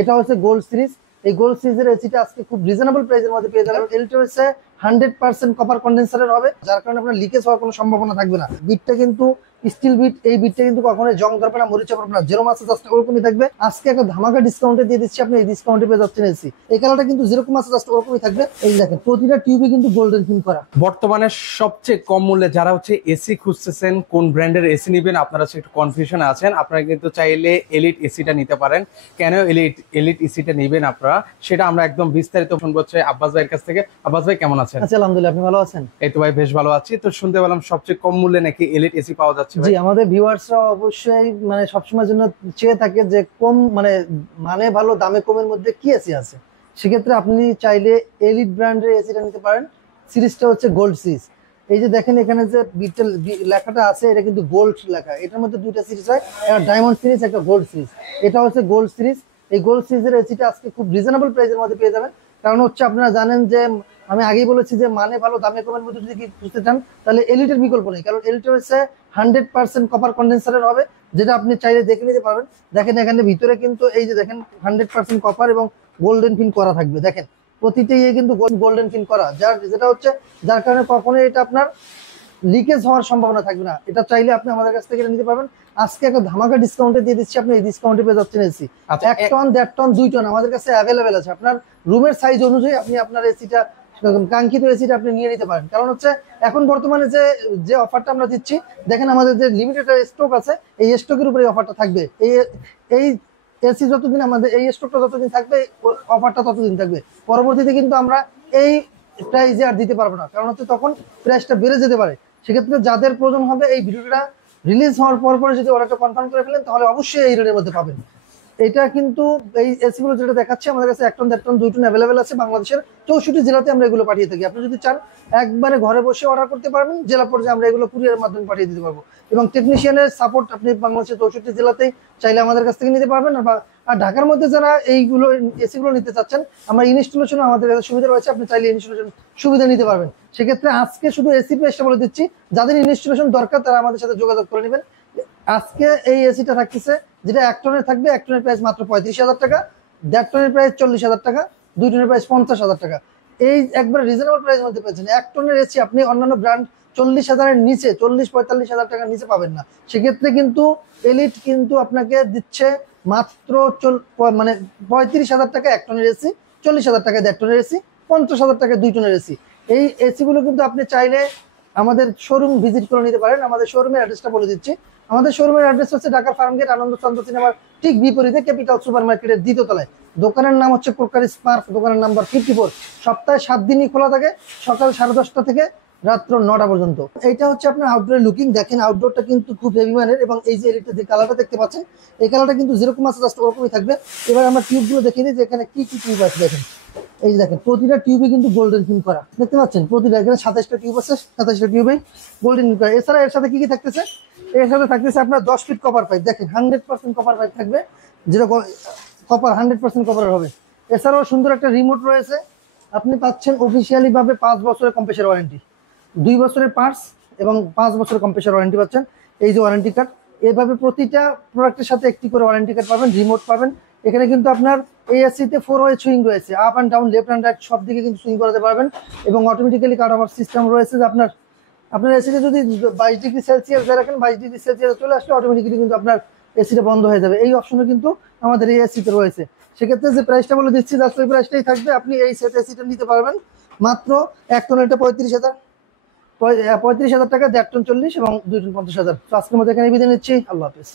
এটা হচ্ছে gold series. এই গোল্ড সিরিজের এসিটা আজকে খুব রিজনেবল প্রাইসের মধ্যে পেয়ে যাবেন। এলটা হচ্ছে 100% কপার কন্ডেন্সারের হবে, যার কারণে আপনার লিকেজ হওয়ার কোনো সম্ভাবনা থাকবে না। বিটটা কিন্তু স্টিল বিট, এই বিটটা কিন্তু কখনোই জং ধরবে না, মরিচা পড়বে না, যেরকম আছে জাস্ট ওরকমই থাকবে। আজকে একটা ধামাকা ডিসকাউন্টে দিয়ে দিচ্ছি, আপনি এই ডিসকাউন্টে পেয়ে যাচ্ছেন এসি। এই কালারটা কিন্তু যেরকম আছে জাস্ট ওরকমই থাকবে। এই দেখেন প্রতিটা টিউবে কিন্তু গোল্ডেন ফিল করা। বর্তমানে সবচেয়ে কম মূল্যে যারা হচ্ছে এসি খুঁজতেছেন, কোন ব্র্যান্ডের এসি নেবেন, আপনারা একটু কনফিউশন আছেন, আপনারা কিন্তু চাইলে এলিট এসিটা নিতে পারেন। কেন এলিট এসিটা নেবেন আপনারা, সেটা আমরা একদম বিস্তারিত শুনবো হচ্ছে আব্বাস ভাইয়ের কাছ থেকে। আব্বাস ভাই কেমন আছেন? আচ্ছা, আলহামদুলিল্লাহ, আপনি ভালো আছেন? এই তো ভাই বেশ ভালো আছি। তো শুনতে পেলাম সবচেয়ে কম মূল্যে নাকি এলিট এসি পাওয়া যাচ্ছে। জি, আমাদের ভিউয়ার্সরা অবশ্যই মানে সবসময়ের জন্য চেয়ে থাকে যে কম মানে ভালো দামে কমের মধ্যে কি এসি আছে। সেক্ষেত্রে আপনি চাইলে এলিট ব্র্যান্ডের এসিটা নিতে পারেন। সিরিজটা হচ্ছে গোল্ড সিরিজ। এই যে দেখেন এখানে যে বিটেল লেখাটা আছে, এটা কিন্তু গোল্ড লেখা। এটার মধ্যে দুইটা সিরিজ হয়, একটা ডায়মন্ড সিরিজ, একটা গোল্ড সিরিজ। এটা হচ্ছে গোল্ড সিরিজ। এই গোল্ড সিরিজের এসিটা আজকে খুব রিজনেবল প্রাইসের মধ্যে পেয়ে যাবেন। কারণ হচ্ছে আপনারা জানেন যে আমি আগেই বলেছি যে মানে ভালো দামে কমের মধ্যে যদি খুঁজতে চান তাহলে এলিটের বিকল্প নেই। কারণ এলিট হচ্ছে 100% কপার কন্ডেন্সারের হবে, যেটা আপনি চাইলে দেখে নিতে পারবেন। দেখেন এখানে ভিতরে কিন্তু এই যে দেখেন 100% কপার এবং গোল্ডেন ফিন করা থাকবে। দেখেন প্রতিটা ইয়ে কিন্তু গোল্ডেন ফিন করা, যেটা হচ্ছে যার কারণে কখনোই এটা আপনার লিকেজ হওয়ার সম্ভাবনা থাকবে না। এটা চাইলে আপনি আমাদের কাছ থেকে নিতে পারবেন। আজকে একটা ধামাকা ডিসকাউন্টে দিয়ে দিচ্ছি, আপনি এই ডিসকাউন্টে পেয়ে যাচ্ছেন এসি। 1 টন, 1.5 টন, 2 টন আমাদের কাছে অ্যাভেলেবেল আছে। আপনার রুমের সাইজ অনুযায়ী আপনি আপনার এসিটা, কাঙ্ক্ষিত এসিটা আপনি নিয়ে নিতে পারেন। কারণ হচ্ছে এখন বর্তমানে যে অফারটা আমরা দিচ্ছি, দেখেন আমাদের যে লিমিটেড স্টক আছে, এই স্টকের উপরে অফারটা থাকবে। এই এসি যতদিন আমাদের এই স্টকটা যতদিন থাকবে, অফারটা ততদিন থাকবে। পরবর্তীতে কিন্তু আমরা এই প্রাইসে আর দিতে পারবো না, কারণ হচ্ছে তখন প্রাইসটা বেড়ে যেতে পারে। সেক্ষেত্রে যাদের প্রয়োজন হবে, এই ভিডিওটা রিলিজ হওয়ার পর যদি অর্ডারটা কনফার্ম করে ফেলেন, তাহলে অবশ্যই এই রেটের মধ্যে পাবেন। এটা কিন্তু এই এসি গুলো যেটা দেখাচ্ছে আমাদের কাছে 1 টন, 1.5 টন, 2 টন অ্যাভেলেবেল আছে। বাংলাদেশের 64 জেলাতে আমরা এগুলো পাঠিয়ে থাকি। আপনি যদি চান একবারে ঘরে বসে অর্ডার করতে পারবেন, জেলা পর্যায়ে আমরা এগুলো কুরিয়ারের মাধ্যমে পাঠিয়ে দিতে পারবো। এবং টেকনিশিয়ানের সাপোর্ট আপনি বাংলাদেশের 64 জেলাতেই চাইলে আমাদের কাছ থেকে নিতে পারবেন। আর ঢাকার মধ্যে যারা এইগুলো এসিগুলো নিতে চাচ্ছেন, আমরা ইনস্টলেশন আমাদের কাছে সুবিধা রয়েছে, আপনি চাইলে ইনস্টলেশন সুবিধা নিতে পারবেন। সেক্ষেত্রে আজকে শুধু এসি প্রাইসটা বলে দিচ্ছি, যাদের ইনস্টলেশন দরকার তারা আমাদের সাথে যোগাযোগ করে নেবেন। আজকে এই এসিটা থাকতেছে, যেটা 1 টনের থাকবে। 1 টনের প্রাইস মাত্র 35,000 টাকা, 1.5 টনের প্রাইস 40,000 টাকা, 2 টনের প্রাইস 50,000 টাকা। এই একবার রিজনেবল প্রাইস মধ্যে পেয়েছেন। 1 টনের এসি আপনি অন্যান্য ব্র্যান্ড 40,000-এর নিচে, 40-45,000 টাকার নিচে পাবেন না। সেক্ষেত্রে কিন্তু এলিট কিন্তু আপনাকে দিচ্ছে মাত্র 35,000 টাকা 1 টনের এসি, 40,000 টাকা 1.5 টনের এসি, 50,000 টাকা 2 টনের এসি। এই এসিগুলো কিন্তু আপনি চাইলে আমাদের শোরুম ভিজিট করে নিতে পারেন। আমাদের শোরুমের অ্যাড্রেসটা বলে দিচ্ছি। আমাদের শোরুমের অ্যাড্রেস হচ্ছে ঢাকার ফার্মগেট আনন্দ চন্দ্র সিনেমার ঠিক বিপরীতে ক্যাপিটাল সুপার মার্কেটের 2য় তলায়। দোকানের নাম হচ্ছে ক্রোকারি স্পার্ক, দোকানের নাম্বার 54। সপ্তাহে 7 দিনই খোলা থাকে, সকাল 10:30 থেকে রাত্র 9টা পর্যন্ত। এইটা হচ্ছে আপনার আউটডোরের লুকিং। দেখেন আউটডোরটা কিন্তু খুব হেভি মানের, এবং এই যে এলিটটা যে কালারটা দেখতে পাচ্ছেন, এই কালারটা কিন্তু যেরকম আছে জাস্ট ওরকমই থাকবে। এবার আমরা টিউবগুলো দেখিয়ে দিই যে এখানে কি কি টিউব আছে। দেখেন এই যে দেখেন প্রতিটা টিউবে কিন্তু গোল্ডেন ফিল করা, দেখতে পাচ্ছেন। প্রতিটা এখানে 27টা টিউব আছে, 27টা টিউবে গোল্ডেন ফিল করা। এছাড়া এর সাথে কি কি থাকতেছে, এর সাথে থাকতেছে আপনার 10 ফিট কপার পাইপ। দেখেন 100% কপার পাইপ থাকবে, যেটা কপার 100% কপারের হবে। এছাড়াও সুন্দর একটা রিমোট রয়েছে। আপনি পাচ্ছেন অফিসিয়ালি ভাবে 5 বছরের কম্প্রেসার ওয়ারেন্টি, 2 বছরের পার্টস এবং 5 বছরের কম্প্রেসার ওয়ারেন্টি পাচ্ছেন। এই যে ওয়ারেন্টি কার্ড, এইভাবে প্রতিটা প্রোডাক্টের সাথে একটি করে ওয়ারেন্টি কার্ড পাবেন, রিমোট পাবেন। এখানে কিন্তু আপনার এই এসিতে 4-ওয়ে সুইং রয়েছে, up and down, left and right সব দিকে কিন্তু সুইং করাতে পারবেন। এবং অটোমেটিক্যালি কাট অফার সিস্টেম রয়েছে, যে আপনার এসিতে যদি 22 ডিগ্রি সেলসিয়াস রাখেন, 22 ডিগ্রি সেলসিয়াস চলে আসলে অটোমেটিক্যালি কিন্তু আপনার এসিটা বন্ধ হয়ে যাবে। এই অপশনও কিন্তু আমাদের এই এসিতে রয়েছে। সেক্ষেত্রে যে প্রাইসটা বলে দিচ্ছি জাস্ট ওই প্রাইসটাই থাকবে। আপনি এই সেট এসিটা নিতে পারবেন মাত্র 1 টন, এটা 35,000 টাকা, 1.5 টন 40 এবং 2 টন 50,000। তো আজকের মধ্যে এখানে বিদায় নিচ্ছি। আল্লাহ হাফেজ।